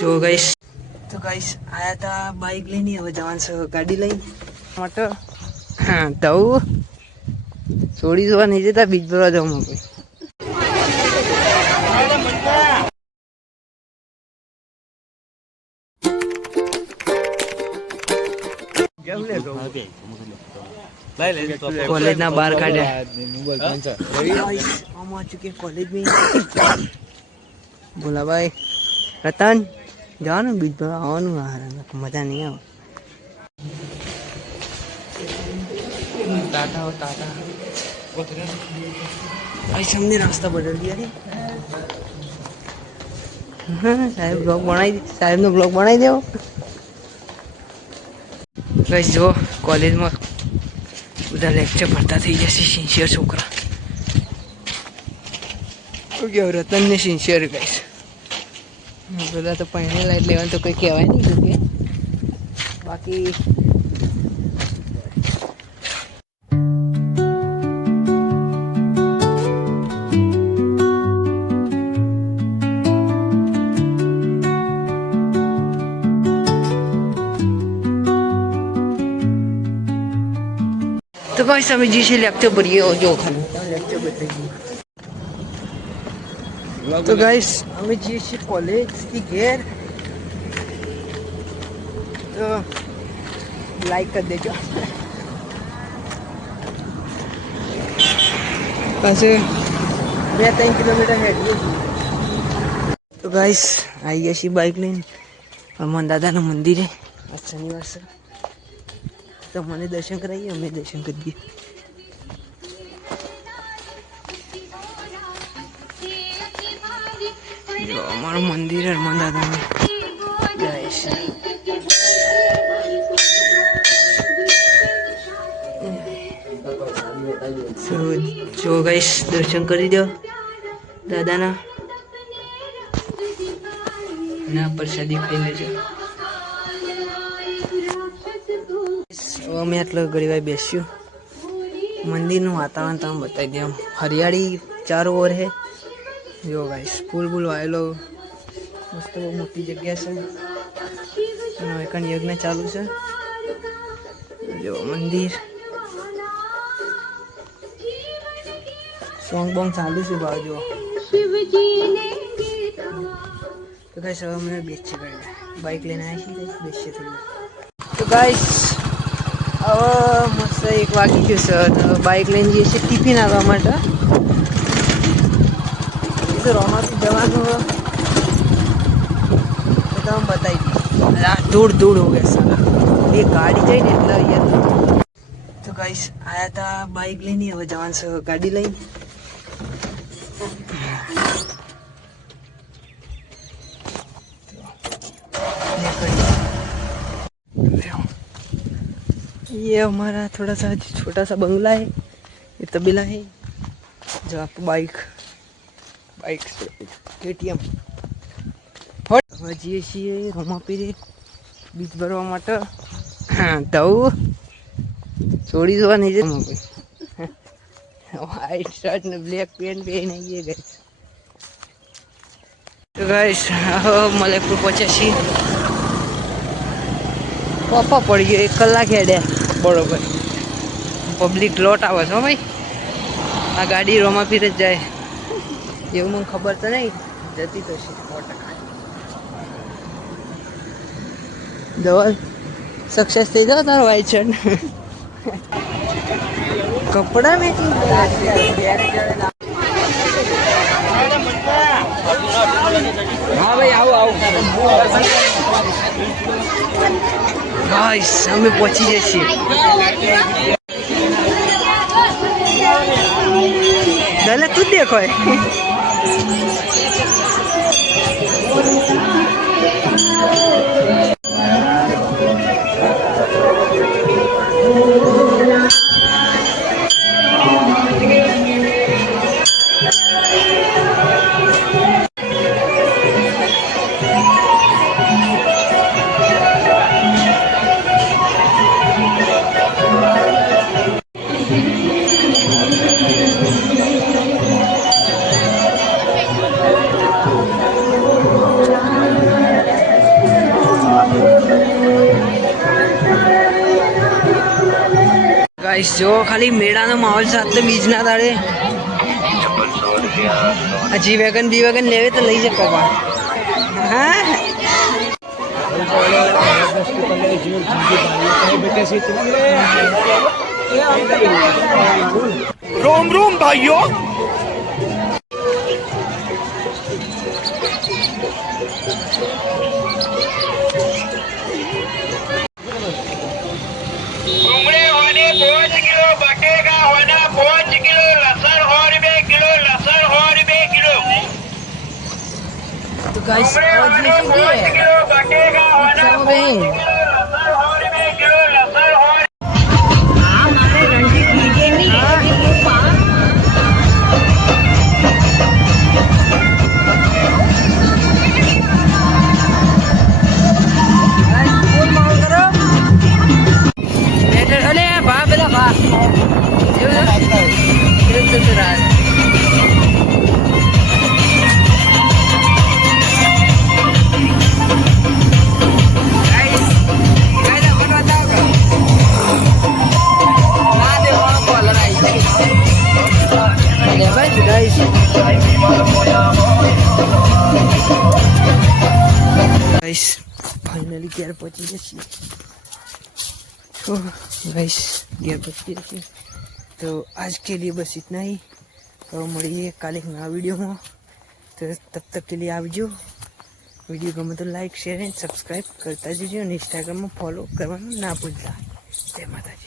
जो गाइस तो गाइस आया था बाइक लेनी, હવે જવાનું છે ગાડી લઈ માટે તો છોડી જોવા નહીં જતા, બીજ ભરવા જવાનું કોઈ. कॉलेज ना बाहर काटे कॉलेज में बोला भाई रतन जाओ ना बीच पर आओ ना, मजा नहीं आओ. टाटा हो टाटा भाई, हमने रास्ता बदल दिया रे. हाँ साहब ब्लॉग बनाई, साहब ने ब्लॉग बनाई दो. गाइस जो कॉलेज में બધા લેક્ચર ભરતા થઈ જશે સિન્સિયર છોકરા. ઓકે રતન ને સિન્સિયર ગાઈસ, બધા તો પહેરેલા એટલે તો કંઈ કહેવાય નહીં કે બાકી. तो गाइस हमें जी से लेक्चर भरिए और जो खाली लेक्चर बताइए. तो गाइस हमें जी से कॉलेज की घेर तो लाइक कर देજો. पासे 2-3 किलोमीटर है. तो गाइस आई गई बाइक लेने हनुमान दादा ना मंदिर है. आज शनिवार से तो मैंने दर्शन कराइए, हमें दर्शन करिए. जो हमारा मंदिर है हनुमान दादा में. जो गाइस दर्शन करी दो दादा ना प्रसादी खाई लेजो. અમે આટલો ઘણી વાર બેસ્યું. મંદિરનું વાતાવરણ તમે બતાવી દઉં. હરિયાળી ચારો ઓર હે. જો ગાઈસ ફૂલ ફૂલ વાયેલો મસ્ત બહુ મોટી જગ્યા છે. એકન યજ્ઞ ચાલુ છે. જો મંદિર સોંગ બોંગ ચાલુ છે બાજુ. તો ગાઈસ હવે મને બેસી ગઈ બાઇક લઈને આવી છીએ, બેસીએ થોડી. તો ગાઈસ હવે મસ્ત 1 વાગી ગયું છે. બાઇક લઈને જઈએ છીએ ટિફિન આવવા માટે. તો રોમાથી જવાનું તો તમે બતાવી દઈએ. ધૂળ ધૂળ હો ગયા સારા, એ ગાડી જઈને એટલે યાર. તો ગાઈસ આયા હતા બાઇક લઈને, હવે જવાનું છે ગાડી લઈને. ये हमारा थोड़ा सा छोटा सा बंगला है, ये तबेला है जहाँ पर बाइक KTM जीए છીએ રોમાપીરે બીજ ભરવા માટે. તો છોડી જોવા નહીં જતું. વ્હાઈટ શર્ટ ને બ્લેક પેન્ટ પહેરીને આવીએ ગાઈસ. તો ગાઈસ મલેકપુર પહોંચ્યા છીએ. પપ્પા પડી ગયો 1 કલાક હેડ્યા બરોબર. પબ્લિક લોટ આવે છે ભાઈ. આ ગાડી રોમાપીર જ જાય એવું મને ખબર તો નહીં, જતી તો છે 100%. ધવલ સક્સેસ થઈ જાવ તારો વ્હાઈટ શર્ટ. કપડા મેં હા ભાઈ આવો આવો. ગાઈસ અમે પહોંચી જઈએ છીએ. દલે તું દેખો ગાઈસ જો ખાલી મેળાનો માહોલ સાથે બીજના દાડે હજી વેગન બી વેગન લેવે તો લઈ શકો હા रोम रोम भाइयों उमड़े होने 5 किलो बटेगा होना 5 किलो लसन और 2 किलो लसन और 2 किलो તો ગાઈસ उमड़े होने 5 किलो बटेगा होना 5 બેન किलो लसन और 2 किलो लसन और અલે ભા પેલા ભા એવું રાજ फाइनली घर पहुंची गए गाइस घर पहुंची गए तो आज के लिए बस इतना ही तो મળીએ કાલે નવા વિડીયોમાં તો તબ તક के लिए આવજો વિડીયો ગમે તો લાઈક શેર એન્ડ સબસ્ક્રાઇબ કરતા જજો અને ઇન્સ્ટાગ્રામમાં ફોલો કરવાનું ના ભૂલતા જય માતાજી।